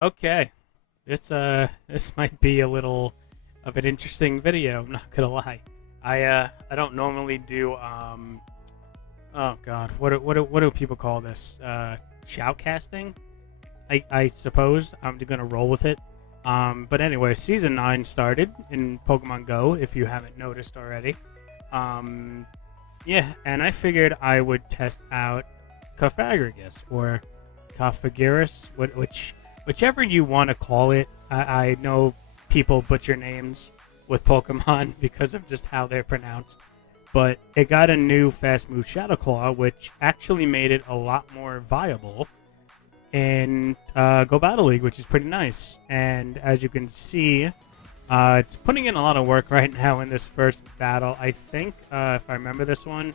Okay, this might be a little of an interesting video. I'm not gonna lie. I don't normally do oh god, what do people call this? Shoutcasting? I suppose I'm gonna roll with it. But anyway, season 9 started in Pokemon Go. If you haven't noticed already, yeah, and I figured I would test out COFAGRIGUS or COFAGRIGUS, whichever you want to call it. I know people butcher names with Pokemon because of just how they're pronounced, but it got a new fast move Shadow Claw, which actually made it a lot more viable in Go Battle League, which is pretty nice. And as you can see, it's putting in a lot of work right now in this first battle. I think, if I remember this one,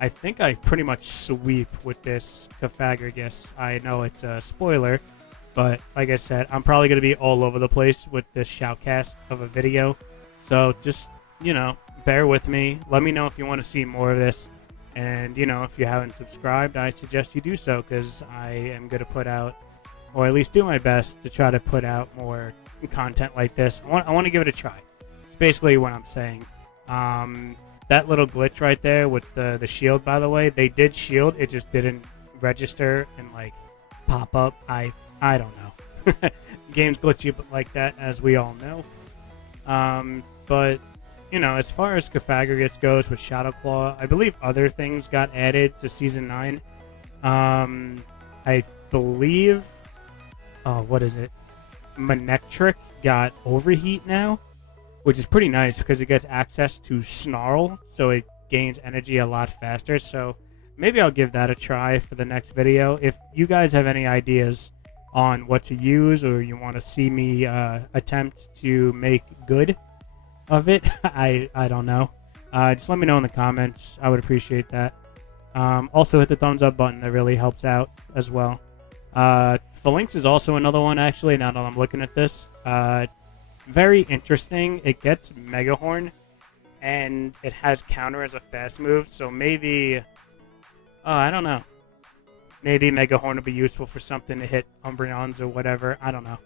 I think I pretty much sweep with this COFAGRIGUS. I know it's a spoiler, but like I said, I'm probably going to be all over the place with this shoutcast of a video. So just, bear with me. Let me know if you want to see more of this. And, if you haven't subscribed, I suggest you do so, because I am going to put out, or at least do my best to try to put out more content like this. I want to give it a try. It's basically what I'm saying. That little glitch right there with the shield, by the way, they did shield. It just didn't register and, pop up. I don't know. Game's glitchy like that, as we all know. But as far as COFAGRIGUS goes with Shadow Claw, I believe other things got added to Season 9. I believe... Oh, what is it? Manectric got Overheat now, which is pretty nice because it gets access to Snarl, so it gains energy a lot faster. So maybe I'll give that a try for the next video. If you guys have any ideas on what to use, or you want to see me attempt to make good of it, I don't know. Just let me know in the comments. I would appreciate that. Also hit the thumbs up button. That really helps out as well. Phalanx is also another one, actually, now that I'm looking at this. Very interesting. It gets Mega Horn, and it has counter as a fast move, so maybe... I don't know. Maybe Mega Horn will be useful for something to hit Umbreons or whatever. I don't know.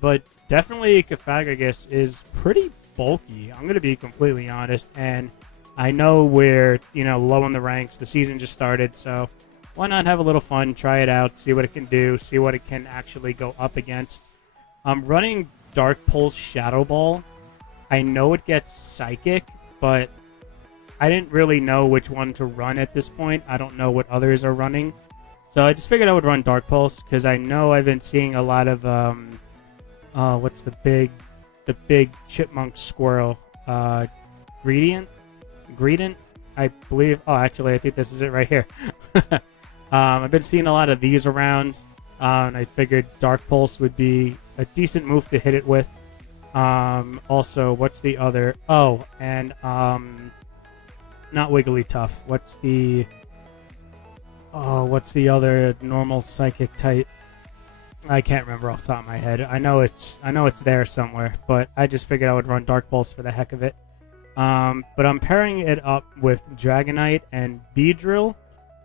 But definitely COFAGRIGUS is pretty bulky. I'm going to be completely honest. And I know we're, low in the ranks. The season just started, so why not have a little fun, try it out, see what it can do, see what it can actually go up against. I'm running Dark Pulse Shadow Ball. I know it gets Psychic, but I didn't really know which one to run at this point. I don't know what others are running. So I just figured I would run Dark Pulse, because I know I've been seeing a lot of, what's the big chipmunk squirrel? Gradient? I believe. Oh, actually, I think this is it right here. I've been seeing a lot of these around, and I figured Dark Pulse would be a decent move to hit it with. Also, what's the other? Oh, and, not Wigglytuff. What's the other normal psychic type? I can't remember off the top of my head. I know it's there somewhere, but I just figured I would run Dark Pulse for the heck of it. But I'm pairing it up with Dragonite and Beedrill.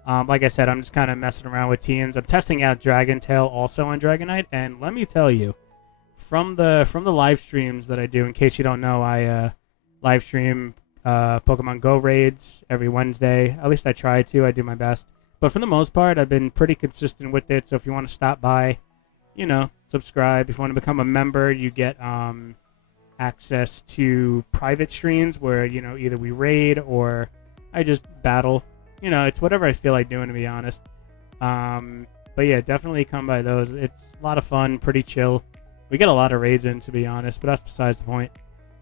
Like I said, I'm just kind of messing around with teams. I'm testing out Dragon Tail also on Dragonite, and let me tell you, from the live streams that I do, in case you don't know, I live stream Pokemon Go raids every Wednesday. At least I try to. I do my best. But for the most part, I've been pretty consistent with it. So if you want to stop by, subscribe. If you want to become a member, you get access to private streams where, either we raid or I just battle. It's whatever I feel like doing, to be honest. But yeah, definitely come by those. It's a lot of fun, pretty chill. We get a lot of raids in, to be honest, but that's besides the point.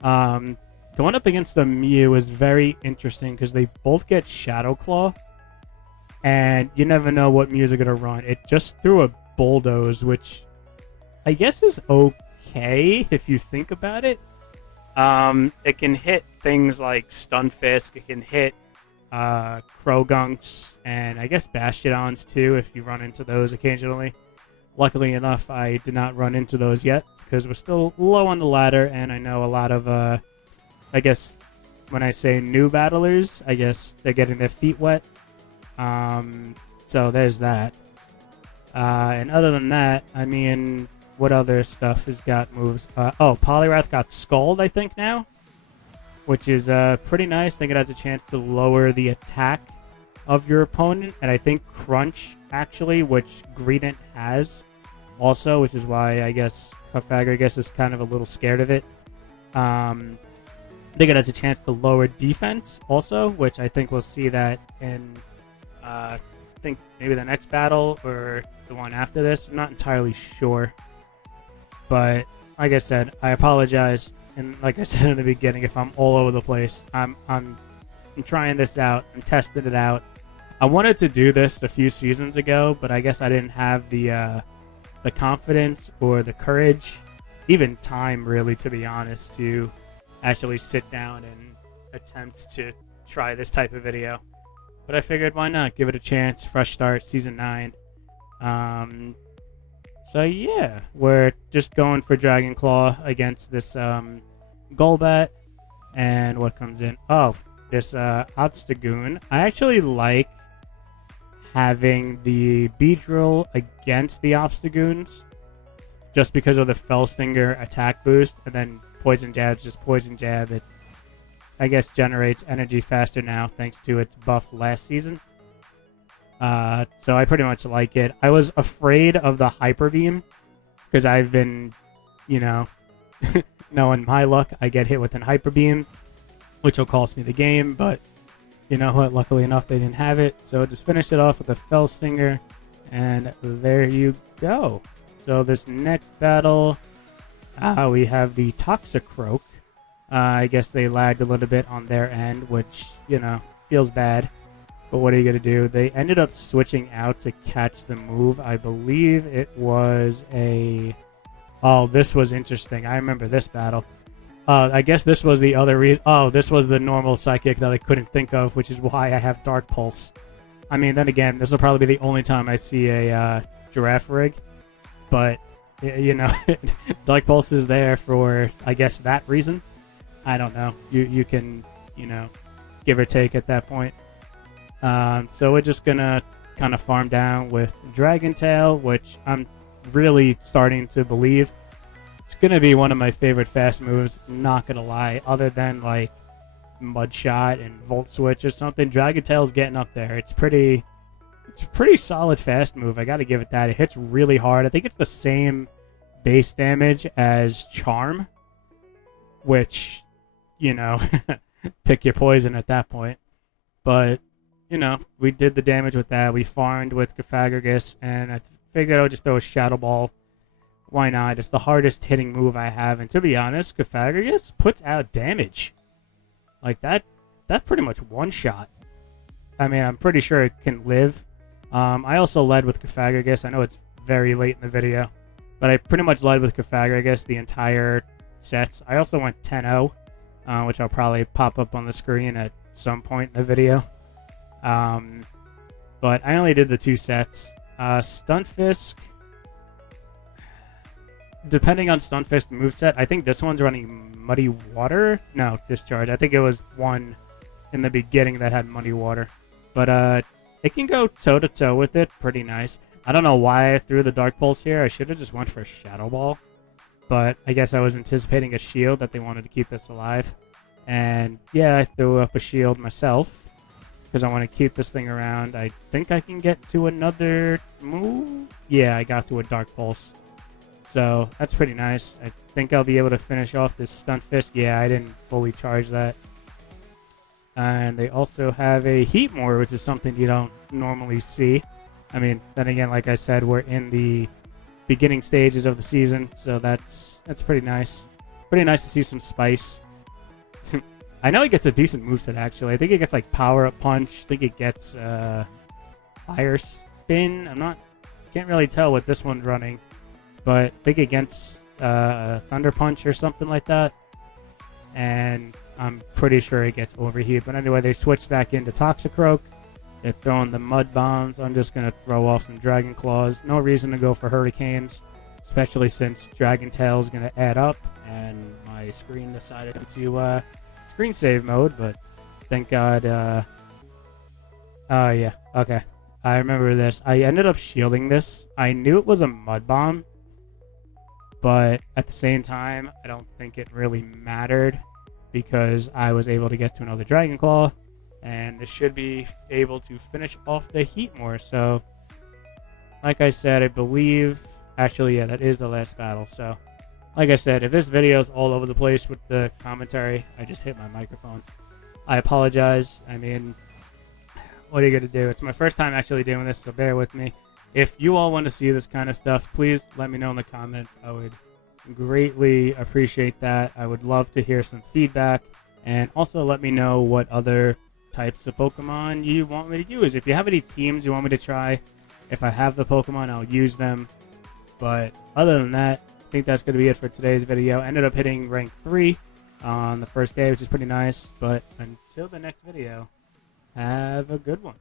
Going up against the Mew is very interesting because they both get Shadow Claw, and you never know what Mews are going to run. It just threw a Bulldoze, which I guess is okay if you think about it. It can hit things like Stunfisk, it can hit Crogunks, and I guess Bastiodons too if you run into those occasionally. Luckily enough, I did not run into those yet because we're still low on the ladder, and I know a lot of I guess when I say new battlers, I guess they're getting their feet wet. So there's that. And other than that, I mean, what other stuff has got moves? Poliwrath got Scald, I think, now, which is pretty nice. I think it has a chance to lower the attack of your opponent, and I think Crunch, actually, which Greedent has also, which is why I guess COFAGRIGUS is kind of a little scared of it. I think it has a chance to lower defense also, which I think we'll see that in, I think maybe the next battle or the one after this. I'm not entirely sure. But like I said, I apologize. And like I said in the beginning, if I'm all over the place, I'm trying this out. I'm testing it out. I wanted to do this a few seasons ago, but I guess I didn't have the confidence or the courage, even time, really, to be honest, to actually sit down and attempt to try this type of video. But I figured, why not? Give it a chance. Fresh start, Season 9. So yeah, we're just going for Dragon Claw against this Golbat. And what comes in? Oh, this Obstagoon. I actually like having the Beedrill against the Obstagoons just because of the Fellstinger attack boost, and then Poison Jab's just Poison Jab. It, I guess, generates energy faster now thanks to its buff last season. So I pretty much like it. I was afraid of the Hyper Beam because I've been, you know, knowing my luck, I get hit with an Hyper Beam, which will cost me the game, but you know what, luckily enough they didn't have it, so just finish it off with a Fellstinger, and there you go. So this next battle, we have the Toxicroak. I guess they lagged a little bit on their end, which, you know, feels bad, but what are you going to do? They ended up switching out to catch the move. I believe it was a... Oh, this was interesting. I remember this battle. I guess this was the other reason. Oh, this was the normal Psychic that I couldn't think of, which is why I have Dark Pulse. I mean, then again, this will probably be the only time I see a Giraffe Rig. But, you know, Dark Pulse is there for, I guess, that reason. I don't know. You can, you know, give or take at that point. So we're just going to kind of farm down with Dragon Tail, which I'm really starting to believe it's going to be one of my favorite fast moves, not going to lie. Other than, like, Mud Shot and Volt Switch or something, Dragon Tail's getting up there. It's a pretty solid fast move. I got to give it that. It hits really hard. I think it's the same base damage as Charm, which, you know, pick your poison at that point. But, you know, we did the damage with that. We farmed with COFAGRIGUS, and I figured I would just throw a Shadow Ball. Why not? It's the hardest hitting move I have, and to be honest, COFAGRIGUS puts out damage. Like, that pretty much one-shot. I mean, I'm pretty sure it can live. I also led with COFAGRIGUS. I know it's very late in the video, but I pretty much led with COFAGRIGUS the entire sets. I also went 10-0, which I'll probably pop up on the screen at some point in the video. But I only did the 2 sets. Stunfisk, depending on Stunfisk's moveset, I think this one's running Muddy Water. No, Discharge. I think it was one in the beginning that had Muddy Water. But it can go toe-to-toe with it. Pretty nice. I don't know why I threw the Dark Pulse here. I should have just went for a Shadow Ball. But I guess I was anticipating a shield that they wanted to keep this alive. And yeah, I threw up a shield myself because I want to keep this thing around. I think I can get to another move. Yeah, I got to a Dark Pulse. So that's pretty nice. I think I'll be able to finish off this Stunfisk. Yeah, I didn't fully charge that. And they also have a Heatmore, which is something you don't normally see. I mean, then again, like I said, we're in the beginning stages of the season, so that's pretty nice. Pretty nice to see some spice. I know it gets a decent moveset, actually. I think it gets, like, Power-Up Punch. I think it gets Fire Spin. Can't really tell what this one's running. But I think it gets Thunder Punch or something like that. And I'm pretty sure it gets Overheat. But anyway, they switched back into Toxicroak. They're throwing the Mud Bombs. I'm just going to throw off some Dragon Claws. No reason to go for Hurricanes, especially since Dragon Tail is going to add up. And my screen decided to screen save mode, but thank God. Oh, yeah. Okay. I remember this. I ended up shielding this. I knew it was a mud bomb, but at the same time, I don't think it really mattered because I was able to get to another Dragon Claw, and this should be able to finish off the heat more. So, like I said, I believe, actually, yeah, that is the last battle. So, like I said, if this video is all over the place with the commentary, I just hit my microphone. I apologize. I mean, what are you going to do? It's my first time actually doing this, so bear with me. If you all want to see this kind of stuff, please let me know in the comments. I would greatly appreciate that. I would love to hear some feedback, and also let me know what other types of Pokemon you want me to use. If you have any teams you want me to try, if I have the Pokemon, I'll use them. But other than that, I think that's going to be it for today's video. I ended up hitting rank 3 on the first day, which is pretty nice. But until the next video, have a good one.